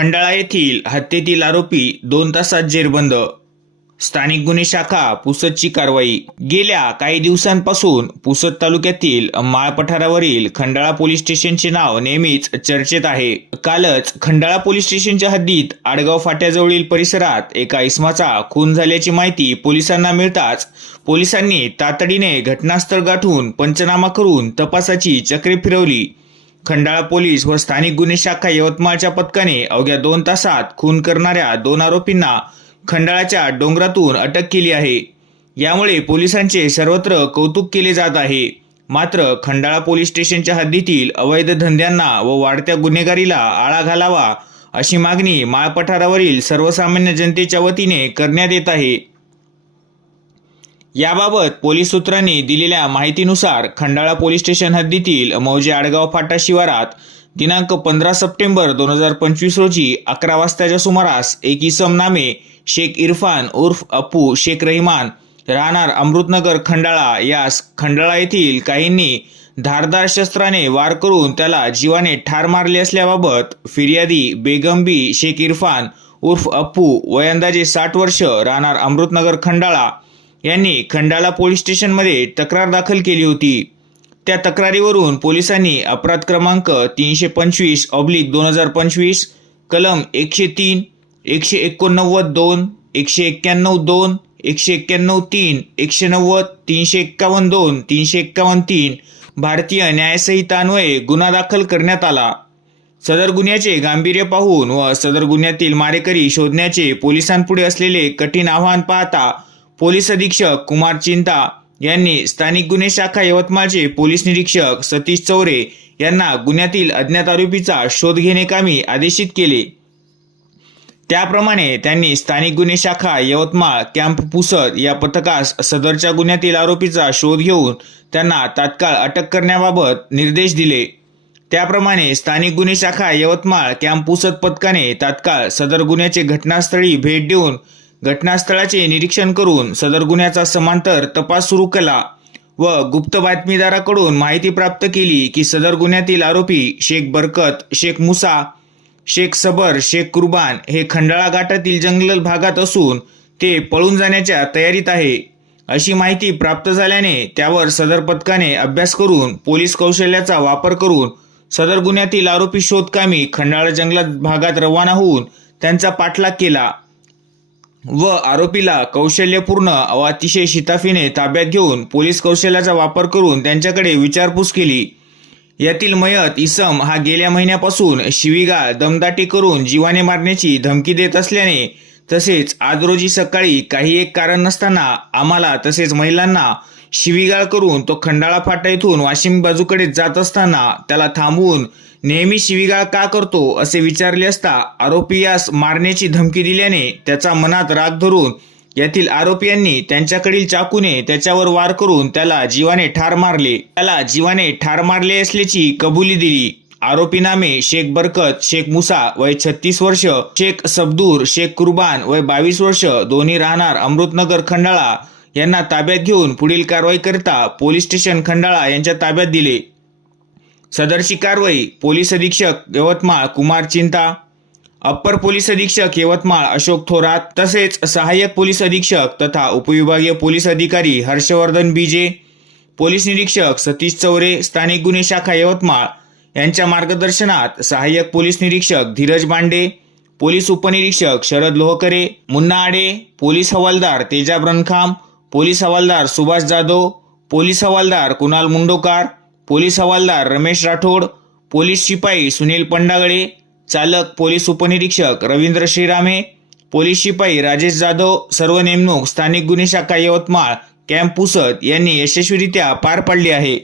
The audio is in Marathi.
खंडाळा येथील हत्येतील आरोपी दोन तासात जेरबंद. स्थानिक गुन्हे शाखा पुसदची कारवाई. गेल्या काही दिवसांपासून पुसद तालुक्यातील माळ पठारावरील खंडाळा पोलीस स्टेशनचे नाव नेहमीच चर्चेत आहे. कालच खंडाळा पोलीस स्टेशनच्या हद्दीत आडगाव फाट्याजवळील परिसरात एका इसमाचा खून झाल्याची माहिती पोलिसांना मिळताच पोलिसांनी तातडीने घटनास्थळ गाठून पंचनामा करून तपासाची चक्रे फिरवली. खंडाळा पोलीस व स्थानिक गुन्हे शाखा यवतमाळच्या पथकाने अवघ्या दोन तासात खून करणाऱ्या दोन आरोपींना खंडाळाच्या डोंगरातून अटक केली आहे. यामुळे पोलिसांचे सर्वत्र कौतुक केले जात आहे. मात्र खंडाळा पोलीस स्टेशनच्या हद्दीतील अवैध धंद्यांना व वाढत्या गुन्हेगारीला आळा घालावा अशी मागणी माळपठारावरील सर्वसामान्य जनतेच्या वतीने करण्यात येत आहे. याबाबत पोलीस सूत्रांनी दिलेल्या माहितीनुसार खंडाळा पोलीस स्टेशन हद्दीतील मौजे आडगाव फाटा शिवारात दिनांक पंधरा सप्टेंबर दोन हजार पंचवीस रोजी अकरा वाजताच्या सुमारास एक इसम नामे शेख इरफान उर्फ अप्पू शेख रहिमान राहणार अमृतनगर खंडाळा यास खंडाळा येथील काहींनी धारदार शस्त्राने वार करून त्याला जीवाने ठार मारले असल्याबाबत फिर्यादी बेगमबी शेख इरफान उर्फ अप्पू वयंदाजे साठ वर्ष राहणार अमृतनगर खंडाळा यांनी खंडाळा पोलीस स्टेशनमध्ये तक्रार दाखल केली होती. त्या तक्रारीवरून पोलिसांनी अपराध क्रमांक तीनशे पंचवीस ऑब्लिक दोन हजार पंचवीस कलम एकशे तीन एकशे एकोणनव्वद दोन एकशे एक्क्याण्णव दोन एकशे एक्क्याण्णव तीन एकशे नव्वद तीनशे एक्कावन्न दोन तीनशे एक्कावन्न तीन भारतीय न्यायसंहितान्वये गुन्हा दाखल करण्यात आला. सदर गुन्ह्याचे गांभीर्य पाहून व सदर गुन्ह्यातील मारेकरी शोधण्याचे पोलिसांपुढे असलेले कठीण आव्हान पाहता पोलीस अधीक्षक कुमार चिंता यांनी स्थानिक गुन्हे शाखा यवतमाळचे पोलीस निरीक्षक सतीश चौरे यांना गुन्ह्यातील अज्ञात आरोपीचा शोध घेणे कामी आदेशित केले. त्याप्रमाणे त्यांनी स्थानिक गुन्हे शाखा यवतमाळ कॅम्प पुसद या पथकास सदरच्या गुन्ह्यातील आरोपीचा शोध घेऊन त्यांना तात्काळ अटक करण्याबाबत निर्देश दिले. त्याप्रमाणे स्थानिक गुन्हे शाखा यवतमाळ कॅम्प पुसद पथकाने तात्काळ सदर गुन्ह्याचे घटनास्थळी भेट देऊन घटनास्थळाचे निरीक्षण करून सदर गुन्ह्याचा समांतर तपास सुरू केला व गुप्त बातमीदाराकडून माहिती प्राप्त केली की सदर गुन्ह्यातील आरोपी शेख बरकत शेख मुसा शेख सबर शेख कुर्बान हे खंडाळा घाटातील जंगल भागात असून ते पळून जाण्याच्या तयारीत आहे. अशी माहिती प्राप्त झाल्याने त्यावर सदर पथकाने अभ्यास करून पोलीस कौशल्याचा वापर करून सदर गुन्ह्यातील आरोपी शोधकामी खंडाळा जंगलात भागात रवाना होऊन त्यांचा पाठलाग केला. व आरोपीला कौशल्यपूर्ण व अतिशय शिताफीने ताब्यात घेऊन पोलीस कौशल्याचा वापर करून त्यांच्याकडे विचारपूस केली. यातील मयत इसम हा गेल्या महिन्यापासून शिवीगा दमदाटी करून जीवाने मारण्याची धमकी देत असल्याने तसेच आज रोजी सकाळी काही एक कारण नसताना आम्हाला तसेच महिलांना शिवीगाळ करून तो खंडाळा फाटा येथून वाशिम बाजूकडे जात असताना त्याला थांबवून नेहमी शिवीगाळ का करतो असे विचारले असता आरोपी यास मारण्याची धमकी दिल्याने त्याचा मनात राग धरून यातील आरोपींनी त्यांच्याकडील चाकूने त्याच्यावर वार करून त्याला जीवाने ठार मारले. त्याला जीवाने ठार मारले असल्याची कबुली दिली. आरोपी नामे शेख बरकत शेख मुसा वय छत्तीस वर्ष शेख सबदूर शेख कुर्बान वय बावीस वर्ष दोन्ही राहणार अमृतनगर खंडाळा यांना ताब्यात घेऊन पुढील कारवाई करता पोलीस स्टेशन खंडाळा यांच्या ताब्यात दिले. सदरची कारवाई पोलीस अधीक्षक यवतमाळ कुमार चिंता अप्पर पोलीस अधीक्षक यवतमाळ अशोक थोरात तसेच सहाय्यक पोलीस अधीक्षक तथा उपविभागीय पोलीस अधिकारी हर्षवर्धन बीजे पोलीस निरीक्षक सतीश चौरे स्थानिक गुन्हे शाखा यवतमाळ यांच्या मार्गदर्शनात सहाय्यक पोलीस निरीक्षक धीरज बांडे पोलीस उपनिरीक्षक शरद लोहकरे मुन्ना आडे पोलीस हवालदार तेजाब रणखाम पोलीस हवालदार सुभाष जाधव पोलीस हवालदार कुणाल मुंडोकार पोलीस हवालदार रमेश राठोड पोलीस शिपाई सुनील पंडागळे चालक पोलीस उपनिरीक्षक रवींद्र श्रीरामे पोलीस शिपाई राजेश जाधव सर्व नेमणूक स्थानिक गुन्हे शाखा यवतमाळ कॅम्प पुसद यांनी यशस्वीरित्या पार पाडली आहे.